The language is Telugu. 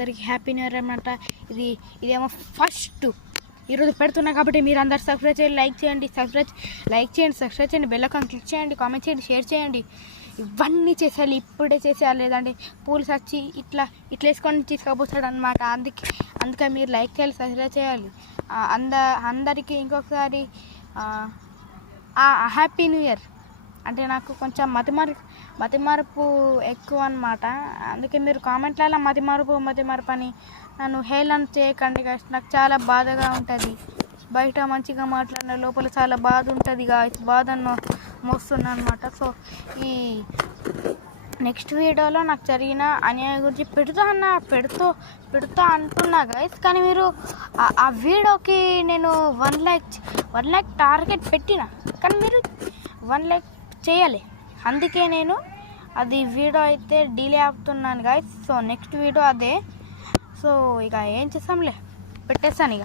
అందరికీ హ్యాపీ న్యూ ఇయర్ అన్నమాట. ఇదేమో ఫస్ట్ ఈరోజు పెడుతున్నా కాబట్టి మీరు అందరు సబ్స్క్రైబ్ చేయండి, లైక్ చేయండి, సబ్స్క్రైబ్ చేయండి, బెల్ ఐకాన్ క్లిక్ చేయండి, కామెంట్ చేయండి, షేర్ చేయండి. ఇవన్నీ చేసేయాలి, ఇప్పుడే చేసేయాలి. లేదంటే పోలీస్ వచ్చి ఇట్లా వేసుకొని తీసుకుపోతాడు అనమాట. అందుకే మీరు లైక్ చేయాలి, సబ్స్క్రైబ్ చేయాలి. అందరికీ ఇంకొకసారి హ్యాపీ న్యూ ఇయర్. అంటే నాకు కొంచెం మతిమరుపు ఎక్కువ అనమాట. అందుకే మీరు కామెంట్లలో మతిమరుపు అని నన్ను హేళన చేయకండి గాయస్. నాకు చాలా బాధగా ఉంటుంది. బయట మంచిగా మాట్లాడిన లోపల చాలా బాధ ఉంటుంది గాయస్. బాధను మోస్తున్నా అనమాట. సో ఈ నెక్స్ట్ వీడియోలో నాకు జరిగిన అన్యాయం గురించి పెడుతా అంటున్నా గాయస్. కానీ మీరు ఆ వీడియోకి నేను 1 లైక్ టార్గెట్ పెట్టిన, కానీ మీరు 1 లైక్ చేయలే. అందుకే నేను వీడియో అయితే డిలే అవుతున్నాను గాయస్. సో నెక్స్ట్ వీడియో అదే. సో ఇక ఏం చేస్తాంలే, పెట్టేస్తాను ఇక.